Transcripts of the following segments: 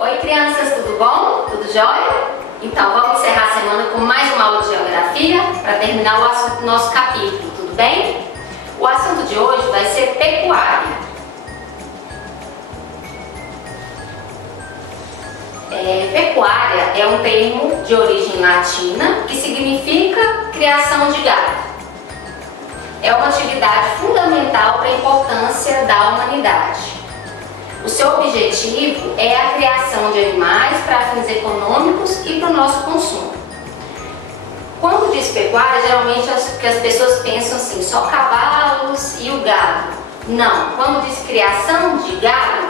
Oi crianças, tudo bom? Tudo jóia? Então vamos encerrar a semana com mais uma aula de geografia para terminar o assunto do nosso capítulo, tudo bem? O assunto de hoje vai ser pecuária. Pecuária é um termo de origem latina que significa criação de gado. É uma atividade fundamental para a importância da humanidade. O seu objetivo é a criação de animais para fins econômicos e para o nosso consumo. Quando diz pecuária, geralmente as pessoas pensam assim, só cavalos e o gado. Não, quando diz criação de gado,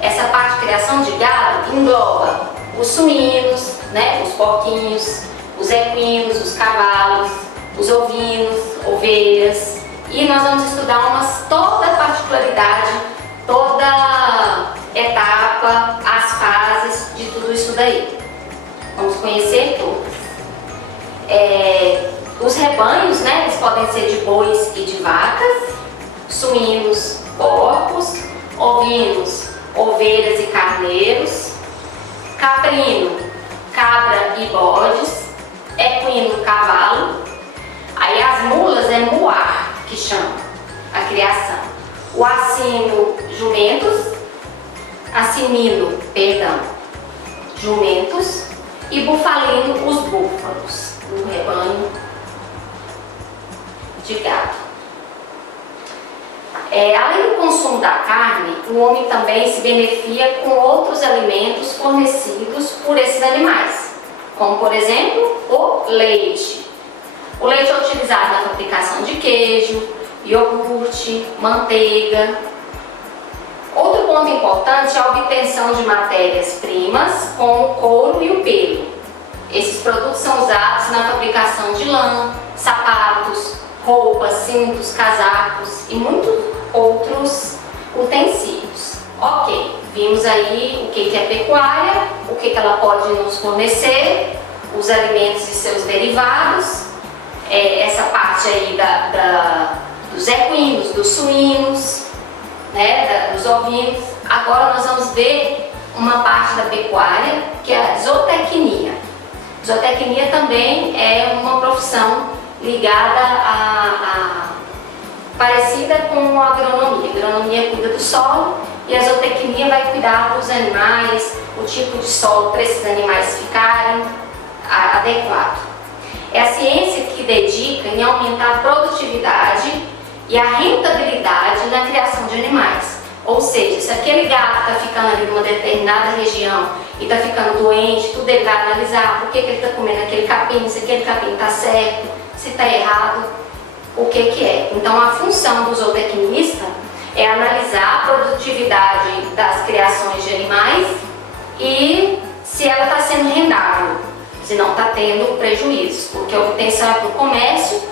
essa parte de criação de gado engloba os suínos, os porquinhos, os equinos, os cavalos, os ovinos, ovelhas. E nós vamos estudar toda a particularidade, toda etapa, as fases de tudo isso daí. Vamos conhecer todas. Os rebanhos, eles podem ser de bois e de vacas, suínos, porcos, ovinos, ovelhas e carneiros, caprino, cabra e bodes, equino, cavalo. Aí as mulas é muar, que chama a criação. O acino, jumentos, e bufalino, os búfalos, no rebanho de gado. Além do consumo da carne, o homem também se beneficia com outros alimentos fornecidos por esses animais, como por exemplo o leite. O leite é utilizado na fabricação de queijo, iogurte, manteiga. Outro ponto importante é a obtenção de matérias-primas como o couro e o pelo. Esses produtos são usados na fabricação de lã, sapatos, roupas, cintos, casacos e muitos outros utensílios. Ok, vimos aí o que é pecuária, o que ela pode nos fornecer, os alimentos e seus derivados, essa parte aí dos equinos, dos suínos, dos ovinos. Agora nós vamos ver uma parte da pecuária que é a zootecnia. Zootecnia também é uma profissão ligada parecida com a agronomia. A agronomia cuida do solo e a zootecnia vai cuidar dos animais, o tipo de solo para esses animais ficarem adequado. É a ciência que dedica em aumentar a produtividade e a rentabilidade na criação de animais. Ou seja, se aquele gato está ficando ali numa determinada região e está ficando doente, tudo ele vai analisar por que ele está comendo aquele capim, se aquele capim está certo, se está errado, o que é. Então a função do zootecnista é analisar a produtividade das criações de animais e se ela está sendo rendável, se não está tendo prejuízos, porque a obtenção é para o comércio,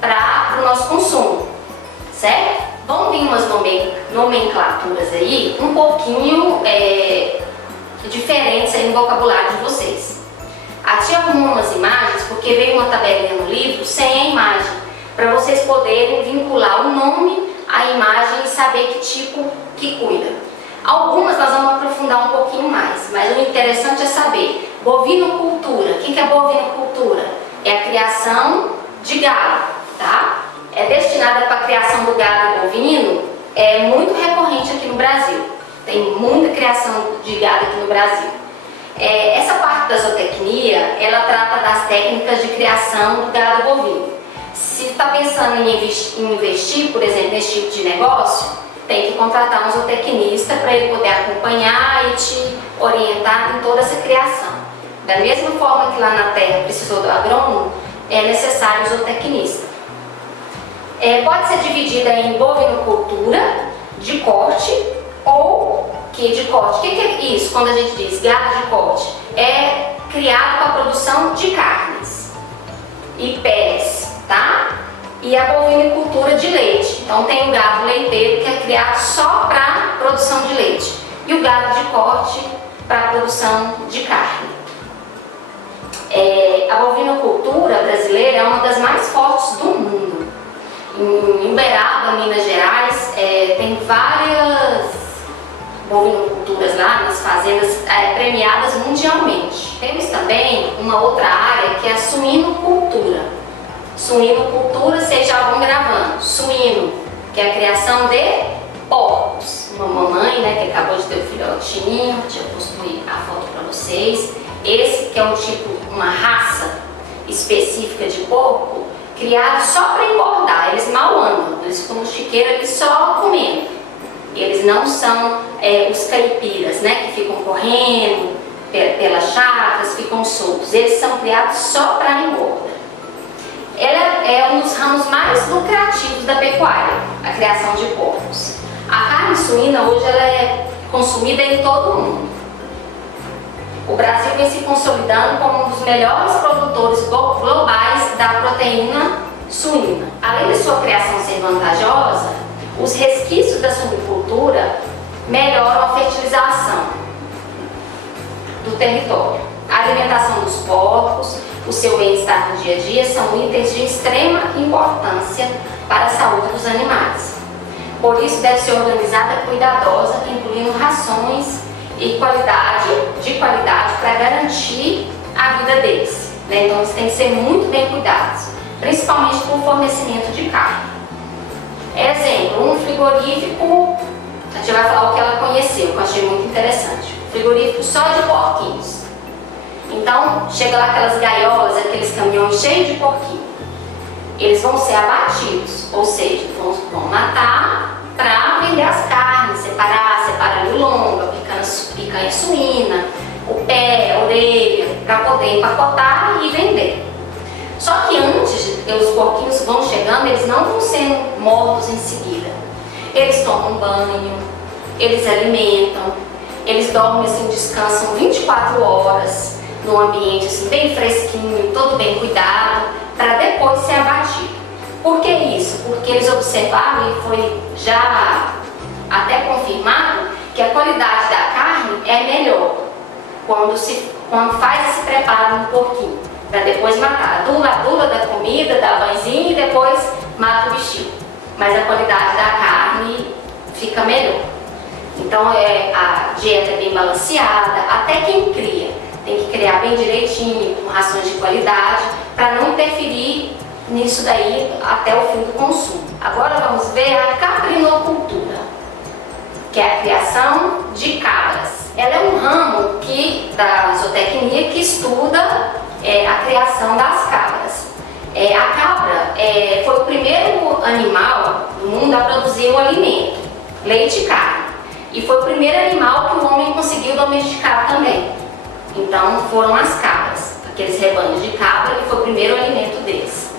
para o nosso consumo, certo? Vão vir umas nomenclaturas aí um pouquinho diferentes aí no vocabulário de vocês. A tia arrumou umas imagens porque veio uma tabelinha no livro sem a imagem, para vocês poderem vincular o nome à imagem e saber que tipo que cuida. Algumas nós vamos aprofundar um pouquinho mais, mas o interessante é saber. Bovinocultura. O que é bovinocultura? É a criação de gado, tá? É destinada para a criação do gado bovino, é muito recorrente aqui no Brasil. Tem muita criação de gado aqui no Brasil. Essa parte da zootecnia, ela trata das técnicas de criação do gado bovino. Se está pensando em investir, por exemplo, nesse tipo de negócio, tem que contratar um zootecnista para ele poder acompanhar e te orientar em toda essa criação. Da mesma forma que lá na terra precisou do agrônomo, é necessário o zootecnista. Pode ser dividida em bovinocultura, de corte ou de corte. O que é isso quando a gente diz gado de corte? É criado para a produção de carnes e peles, tá? E a bovinocultura de leite. Então tem o gado leiteiro que é criado só para a produção de leite e o gado de corte para a produção de carne. A bovinocultura brasileira é uma das mais fortes do mundo. Em Uberaba, Minas Gerais, tem bovinoculturas lá nas fazendas premiadas mundialmente. Temos também uma outra área que é a suinocultura. Suinocultura, vocês já vão gravando. Suíno, que é a criação de porcos. Uma mamãe, né, que acabou de ter o filhotinho, deixa eu construir a foto para vocês. Esse que é um tipo, uma raça específica de porco, criado só para engordar. Eles mal andam, eles ficam no chiqueiro ali só comendo. Eles não são os caipiras, né, que ficam correndo pelas chacras, ficam soltos. Eles são criados só para engorda. Ela é um dos ramos mais lucrativos da pecuária, a criação de porcos. A carne suína hoje ela é consumida em todo o mundo. O Brasil vem se consolidando como um dos melhores produtores globais da proteína suína. Além de sua criação ser vantajosa, os resquícios da suinocultura melhoram a fertilização do território. A alimentação dos porcos, o seu bem-estar no dia a dia são itens de extrema importância para a saúde dos animais. Por isso deve ser organizada cuidadosa, incluindo rações e de qualidade para garantir a vida deles. Né? Então eles têm que ser muito bem cuidados, principalmente com o fornecimento de carne. Exemplo, um frigorífico, a gente vai falar o que ela conheceu, que eu achei muito interessante. Frigorífico só de porquinhos. Então, chega lá aquelas gaiolas, aqueles caminhões cheios de porquinho. Eles vão ser abatidos, ou seja, vão matar para vender as carnes, separar ali o lombo, a picanha suína, o pé, a orelha, para poder empacotar e vender. Só que antes, os porquinhos vão chegando, eles não vão sendo mortos em seguida. Eles tomam banho, eles alimentam, eles dormem assim, descansam 24 horas, num ambiente assim, bem fresquinho, todo bem cuidado, para depois ser abatido. Por que isso? Porque eles observaram e foi já até confirmado que a qualidade da carne é melhor quando faz esse preparo no porquinho, para depois matar. A dula da comida, dá banhozinho e depois mata o bichinho. Mas a qualidade da carne fica melhor. Então a dieta é bem balanceada, até quem cria tem que criar bem direitinho, com rações de qualidade, para não interferir nisso daí até o fim do consumo. Agora vamos ver a caprinocultura, que é a criação de cabras. Ela é um ramo da zootecnia que estuda a criação das cabras. A cabra foi o primeiro animal do mundo a produzir o alimento, leite e carne. E foi o primeiro animal que o homem conseguiu domesticar também. Então foram as cabras, aqueles rebanhos de cabra, que foi o primeiro alimento deles.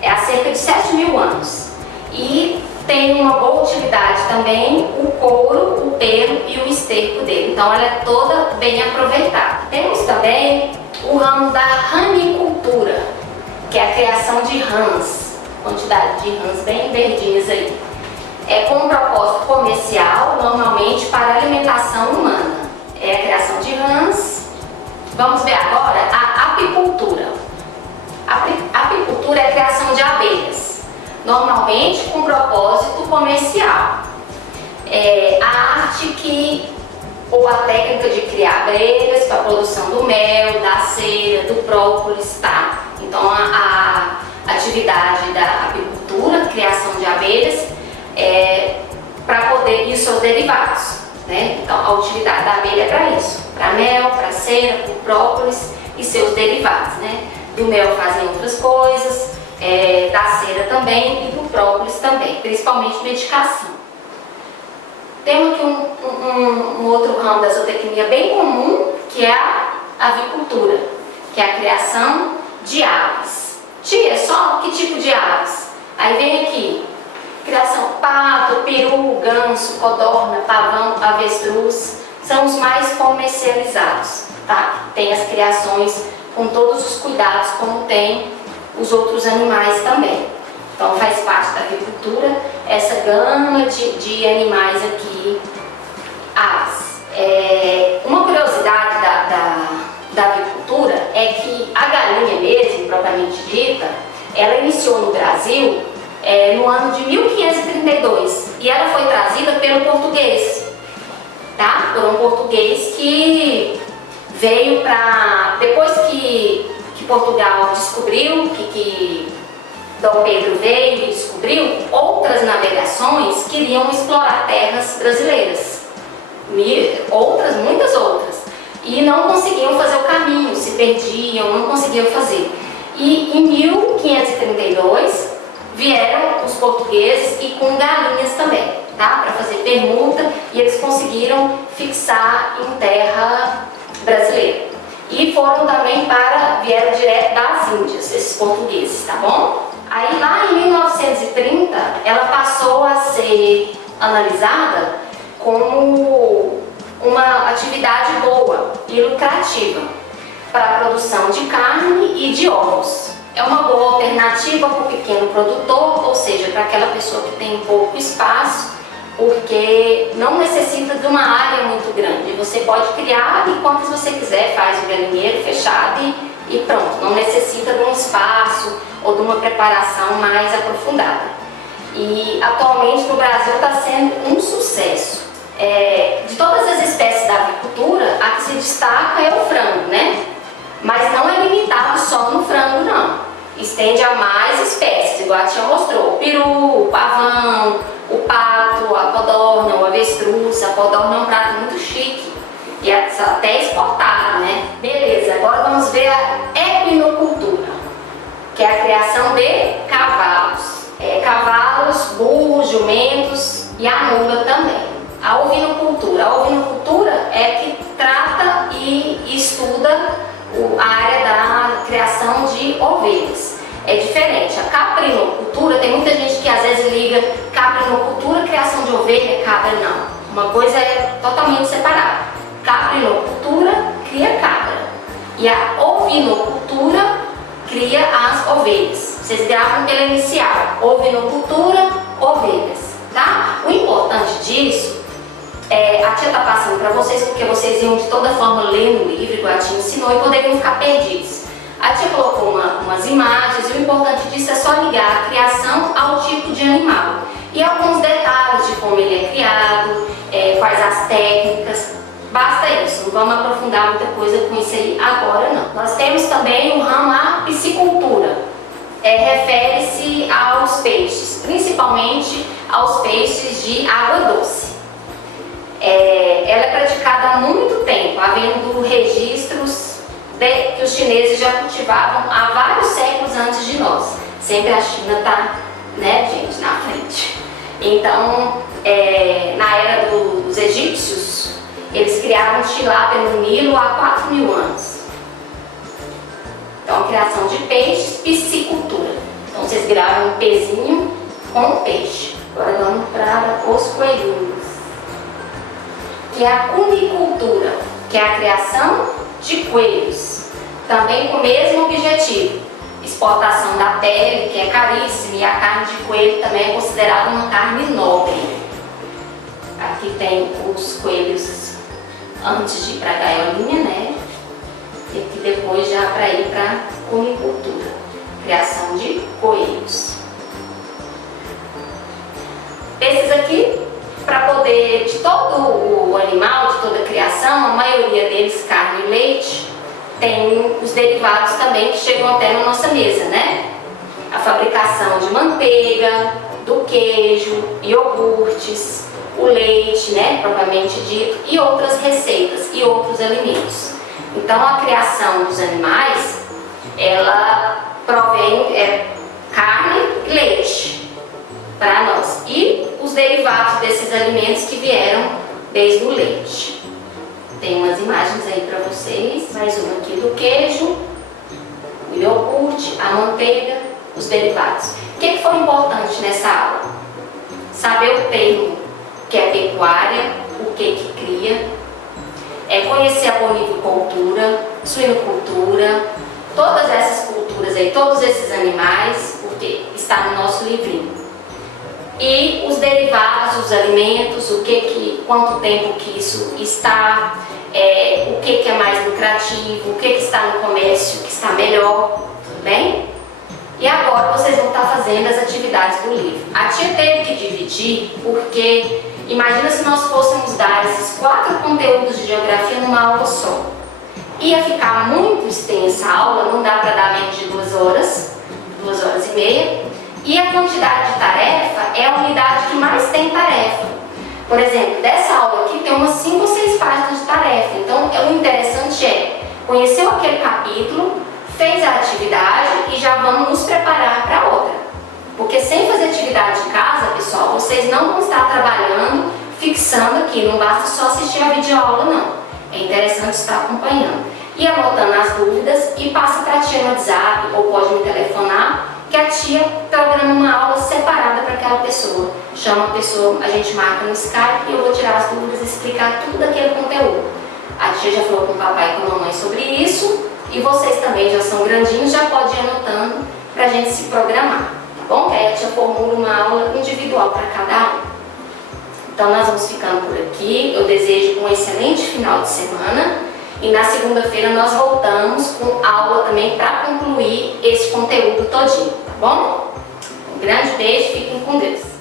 É há cerca de 7.000 anos. E tem uma boa utilidade também o couro, o pelo e o esterco dele. Então ela é toda bem aproveitada. Temos também o ramo da ranicultura, que é a criação de rãs, quantidade de rãs bem verdinhas aí. Com um propósito comercial, normalmente para alimentação humana. É a criação de rãs. Vamos ver agora a apicultura. A apicultura é a criação de abelhas, normalmente com propósito comercial. A arte ou a técnica de criar abelhas para a produção do mel, da cera, do própolis, tá? Então a atividade da apicultura, criação de abelhas, para poder ir os seus derivados, né? Então a utilidade da abelha é para isso, para mel, para cera, para o própolis e seus derivados, né? Do mel fazem outras coisas, da cera também e do própolis também, principalmente medicação. Temos aqui um outro ramo da zootecnia bem comum, que é a avicultura, que é a criação de aves. Tia, só que tipo de aves? Aí vem aqui, criação pato, peru, ganso, codorna, pavão, avestruz, são os mais comercializados, tá? Tem as criações com todos os cuidados como tem os outros animais também. Então faz parte da avicultura essa gama de animais aqui, aves. Uma curiosidade da avicultura é que a galinha mesmo, propriamente dita, ela iniciou no Brasil no ano de 1532 e ela foi trazida pelo português. tá? Por um português que veio para... Depois que Portugal descobriu, que Dom Pedro veio e descobriu, outras navegações queriam explorar terras brasileiras. Muitas outras. E não conseguiam fazer o caminho, se perdiam, não conseguiam fazer. E em 1532 vieram os portugueses e com galinhas também, tá? Para fazer permuta, e eles conseguiram fixar em terra brasileira. E foram também vieram direto das Índias, esses portugueses, tá bom? Aí lá em 1930, ela passou a ser analisada como uma atividade boa e lucrativa para a produção de carne e de ovos. É uma boa alternativa para o pequeno produtor, ou seja, para aquela pessoa que tem pouco espaço, porque não necessita de uma área muito grande. Você pode criar e quantas você quiser, faz o galinheiro fechado e pronto. Não necessita de um espaço ou de uma preparação mais aprofundada. E atualmente no Brasil está sendo um sucesso. De todas as espécies da avicultura, a que se destaca é o frango, né? Mas não é limitado só no frango, não. Estende a mais espécies, igual a tia mostrou: o peru, o pavão, o pato, a codorna, o avestruz. A codorna é um prato muito chique e até exportado, né? Beleza, agora vamos ver a equinocultura, que é a criação de cavalos. Cavalos, burros, jumentos e a mula também. A ovinocultura é que trata e estuda a área da criação de ovelhas. É diferente. A caprinocultura, tem muita gente que às vezes liga caprinocultura, criação de ovelha, cabra, não. Uma coisa é totalmente separada. Caprinocultura cria cabra e a ovinocultura cria as ovelhas. Vocês gravam pela inicial: ovinocultura, ovelhas, tá? O importante disso a tia está passando para vocês, porque vocês iam de toda forma ler no livro, igual a tia ensinou, e poderiam ficar perdidos. A tia colocou umas imagens, e o importante disso é só ligar a criação ao tipo de animal. E alguns detalhes de como ele é criado, quais as técnicas. Basta isso, não vamos aprofundar muita coisa com isso aí agora não. Nós temos também o ramo a piscicultura. Refere-se aos peixes, principalmente aos peixes de água doce. Ela é praticada há muito tempo, havendo registros que os chineses já cultivavam há vários séculos antes de nós. Sempre a China está, né, gente, na frente. Então, na era dos egípcios, eles criaram tilápia no Nilo há 4.000 anos. Então, a criação de peixes, piscicultura. Então, vocês gravam um pezinho com peixe. Agora vamos para os coelhinhos, que é a cunicultura, que é a criação de coelhos, também com o mesmo objetivo: exportação da pele, que é caríssima, e a carne de coelho também é considerada uma carne nobre. Aqui tem os coelhos antes de ir para a gaiolinha, né? E aqui depois já para ir para a cunicultura, criação de coelhos. Esses aqui, para poder, de todo o animal, de toda a criação, a maioria deles, carne e leite, tem os derivados também que chegam até na nossa mesa, né? A fabricação de manteiga, do queijo, iogurtes, o leite, né, propriamente dito, e outras receitas e outros alimentos. Então, a criação dos animais, ela provém carne e leite para nós, e os derivados desses alimentos que vieram desde o leite. Tem umas imagens aí para vocês, mais uma aqui do queijo, o iogurte, a manteiga, os derivados. O que foi importante nessa aula? Saber o termo que é pecuária, o que cria, conhecer a bovinocultura, suinocultura, todas essas culturas aí, todos esses animais, porque está no nosso livrinho. E os derivados, os alimentos, quanto tempo que isso está, o que é mais lucrativo, o que está no comércio, que está melhor, tudo bem? E agora vocês vão estar fazendo as atividades do livro. A tia teve que dividir porque Imagina se nós fôssemos dar esses 4 conteúdos de geografia numa aula só. Ia ficar muito extensa a aula, não dá para dar menos de 2 horas, 2 horas e meia. E a quantidade de tarefa é a unidade que mais tem tarefa. Por exemplo, dessa aula aqui tem umas 5 ou 6 páginas de tarefa. Então, o interessante é, conheceu aquele capítulo, fez a atividade e já vamos nos preparar para outra. Porque sem fazer atividade em casa, pessoal, vocês não vão estar trabalhando, fixando aqui. Não basta só assistir a videoaula, não. É interessante estar acompanhando. E anotando as dúvidas e passa para a tia no WhatsApp ou pode me telefonar, que a tia programa uma aula separada para aquela pessoa. Chama a pessoa, a gente marca no Skype e eu vou tirar as dúvidas e explicar tudo aquele conteúdo. A tia já falou com o papai e com a mamãe sobre isso e vocês também já são grandinhos, já podem ir anotando para a gente se programar, tá bom? Que aí a tia formula uma aula individual para cada um. Então nós vamos ficando por aqui. Eu desejo um excelente final de semana e na segunda-feira nós voltamos com aula também para concluir esse conteúdo todinho, tá bom? Um grande beijo, fiquem com Deus.